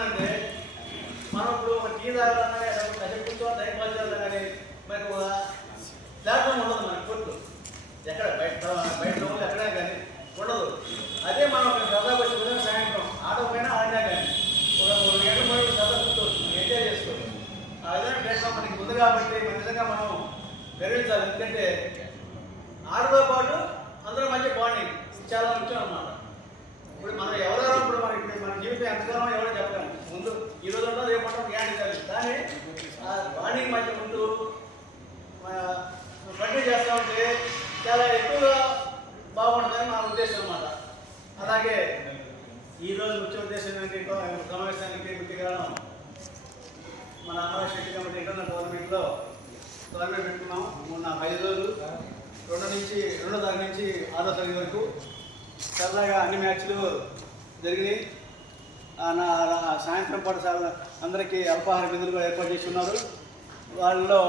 అంటే మనం ఇప్పుడు ఒక టీ తాగాలన్నా కూర్చొని టైం పాస్ చేయాలి కానీ మనకు ఒక ప్లాట్ఫామ్ ఉండదు మనకి కొట్టు ఎక్కడ బయట లోపల ఎక్కడా కానీ ఉండదు. అదే మనం ఒక సరదాగా వచ్చి ఉదయం సాయంత్రం ఆటో పైన ఆడినా కానీ ఒక 2 గంటల పని సరదా కూర్చోవచ్చు, ఎంజాయ్ చేసుకోవచ్చు. ఆ విధంగా ప్లాట్ఫామ్ మనకి ఉంది కాబట్టి మన నిజంగా మనం గర్వించాలి. ఎందుకంటే ఆటతో పాటు అందరూ మధ్య బాండింగ్ చాలా ముఖ్యం అన్నమాట. ఇప్పుడు మనం ఎవరెవరో ఇప్పుడు మన జీవితం ఎంతగానో ఎవరో చెప్పలేము. ముందు ఈ రోజు ఉండదు రేపు ఉండదు గ్యారంటీ కాదు, కానీ ఆ బాండింగ్ మధ్య ముందు కంటిన్యూ చేస్తూ ఉంటే చాలా ఎక్కువగా బాగుంటుందని మా ఉద్దేశం అన్నమాట. అలాగే ఈరోజు ముఖ్య ఉద్దేశం ఏంటి, సమావేశానికి ముఖ్య కారణం మన అమరావతి శక్తి కమిటీ ఇంటర్నల్ గవర్నమెంట్లో గవర్నమెంట్ పెట్టుకున్నాం. మొన్న 5 రోజులు 2 తారీఖు నుంచి 6వ తారీఖు వరకు సరదాగా అన్ని మ్యాచ్లు జరిగినాయి. సాయంత్రం పూట అందరికీ అల్పాహార విందులు కూడా ఏర్పాటు చేసి ఉన్నారు. వాళ్ళలో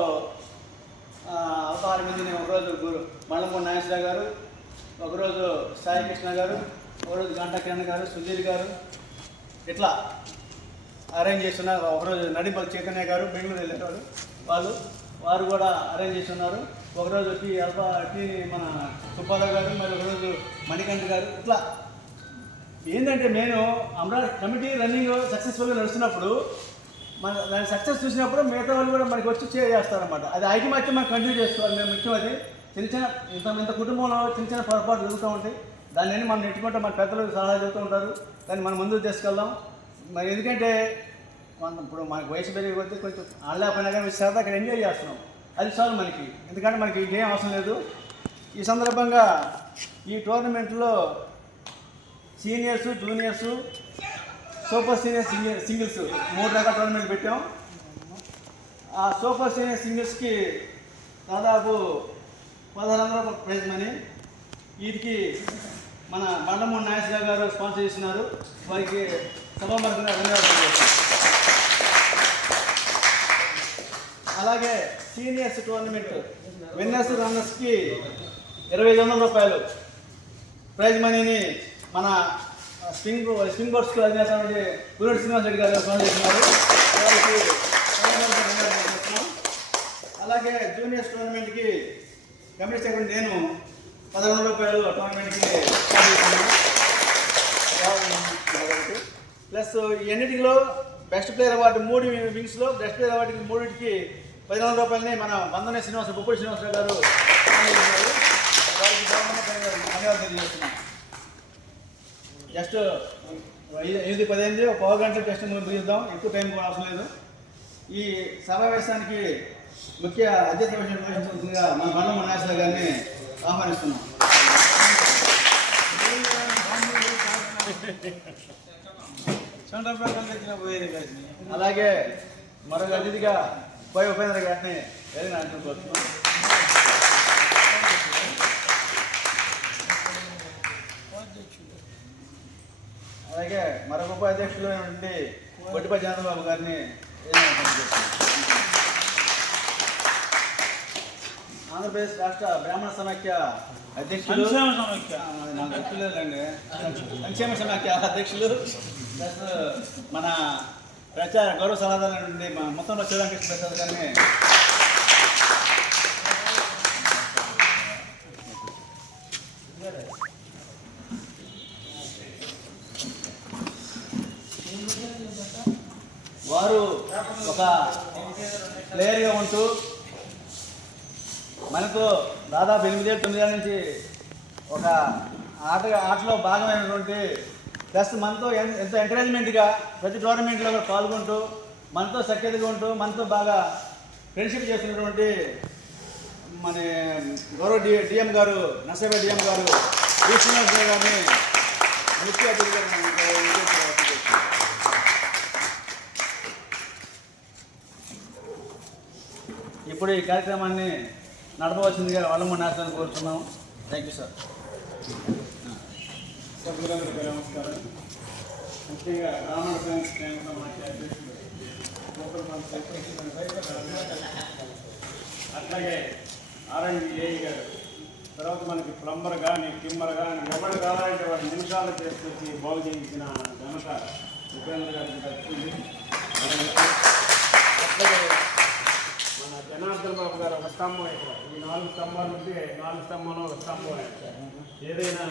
అల్పాహార విందుని ఒకరోజు మళ్ళమూడి నాగేశ్వరరావు గారు, ఒకరోజు సాయి కృష్ణ గారు, ఒకరోజు గంటా కిరణ్ గారు, సుధీర్ గారు ఇట్లా అరేంజ్ చేస్తున్నారు. ఒకరోజు నడిపల్లి చైతన్య గారు బెంగళూరు వెళ్ళేవాడు వారు కూడా అరేంజ్ చేస్తున్నారు. ఒకరోజు మన సుబ్బారావు గారు, మరి ఒకరోజు మణికంఠ గారు. ఇట్లా ఏంటంటే నేను అమరావతి కమిటీ రన్నింగ్ సక్సెస్ఫుల్గా నడుస్తున్నప్పుడు మన దాని సక్సెస్ చూసినప్పుడు మిగతా వాళ్ళు కూడా మనకి వచ్చి చేస్తారన్నమాట. అది ఐకమత్యం మనం కంటిన్యూ చేసుకోవాలి. మేము ముఖ్యం అది ఇంత కుటుంబంలో చిన్న పొరపాటు జరుగుతూ ఉంటాయి. దాన్ని మనం నెట్టుకుంటే మన పెద్దలు సలహా చెబుతూ ఉంటారు, దాన్ని మనం ముందుకు తీసుకెళ్దాం. మరి ఎందుకంటే ఇప్పుడు మనకు వయసు పెరిగిపోతే కొంచెం ఆడలేకపోయినా కానీ సరదా అక్కడ ఎంజాయ్ చేస్తున్నాం, అది చాలు మనకి. ఎందుకంటే మనకి ఇంకేం అవసరం లేదు. ఈ సందర్భంగా ఈ టోర్నమెంట్లో seniors, juniors, super senior singles 3 రకాల టోర్నమెంట్ పెట్టాం. ఆ సూపర్ సీనియర్ సింగిల్స్కి దాదాపు 1600 ప్రైజ్ మనీ. వీటికి మన బండమూడి నాగేశ్వరరావు గారు స్పాన్సర్ చేస్తున్నారు. వారికి సభాముఖంగా ధన్యవాదాలు చేస్తాం. అలాగే సీనియర్స్ టోర్నమెంట్ విన్నర్స్ రన్నర్స్కి 2500 రూపాయలు ప్రైజ్ మనీని మన స్వింగ్ బోర్డ్స్కి అధినేత గురుడు శ్రీనివాస్ రెడ్డి గారు స్పాన్సర్ చేస్తున్నారు. వారికి అలాగే జూనియర్స్ టోర్నమెంట్కి కమిటీ సెక్రటరీ నేను 1100 రూపాయలు టోర్నమెంట్కి ప్లస్ ఎన్నిటిలో బెస్ట్ ప్లేయర్ అవార్డు 3 వింగ్స్లో బెస్ట్ ప్లేయర్ అవార్డుకి 3టికి 1500 రూపాయలని మన బంధనే బొప్పడి శ్రీనివాసరావు గారు వారికి ధన్యవాదాలు తెలియజేస్తున్నాం. జస్ట్ 8-10 ఒక పావు గంట టెస్ట్ ముగిద్దాం, ఎక్కువ టైం కూడా అవసరం లేదు. ఈ సమావేశానికి ముఖ్య అధ్యక్షత వహించవలసిందిగా మన బండమూడి నాగేశ్వరరావు గారిని ఆహ్వానిస్తున్నాం. అలాగే మరొక అతిథిగా ఉపేంద్ర గారిని ఏదైనా అనుకోవచ్చు. అలాగే మరొక ఉపాధ్యక్షులు నుండి కొట్టిపల్లి చంద్రబాబు గారిని ఏదైనా అనుకోవచ్చు. ఆంధ్రప్రదేశ్ రాష్ట్ర బ్రాహ్మణ సమాఖ్య అధ్యక్షులు, నాకు గుర్తులేదండి, సంక్షేమ సమాఖ్య అధ్యక్షులు ప్లస్ మన ప్రచార గౌరవ సలహాదారు నుండి మా మొత్తంలో శివరామకృష్ణ ప్రసాద్ గారిని వారు ఒక ప్లేయర్గా ఉంటూ మనకు దాదాపు 8-9 ఏళ్ళ నుంచి ఒక ఆటలో భాగమైనటువంటి ప్లస్ మనతో ఎంతో ఎంకరేజ్మెంట్గా ప్రతి టోర్నమెంట్లో కూడా పాల్గొంటూ మనతో సఖ్యతగా ఉంటూ మనతో బాగా ఫ్రెండ్షిప్ చేస్తున్నటువంటి మన గౌరవ డిఎం గారు, నర్సాపేట డిఎం గారు డి శ్రీనివాస్ గారిని ముఖ్య అతిథిగా ఇప్పుడు ఈ కార్యక్రమాన్ని నడపవలసిందిగా బండమూడి నాగేశ్వరరావు కోరుతున్నాము. Thank you sir. సభ్యులందరికీ నమస్కారం. ముఖ్యంగా బ్రాహ్మణ సమాఖ్య అధ్యక్షులు అట్లాగే ఆర్ఎండి ఏఈ గారు, తర్వాత మనకి ప్లంబర్ కానీ టిమ్మర్ కానీ ఎవరు కావాలంటే వారి నిమిషాలు చేసుకొచ్చి బాగు చేయించిన ఘనత ఉపేంద్ర గారికి దక్కుతుంది. అట్లాగే మన జనార్దన్ బాబు గారు ఒక స్తంభం ఇక్కడ, ఈ 4 స్తంభాలు ఉంటే 4 స్తంభంలో ఒక స్తంభం ఏదైనా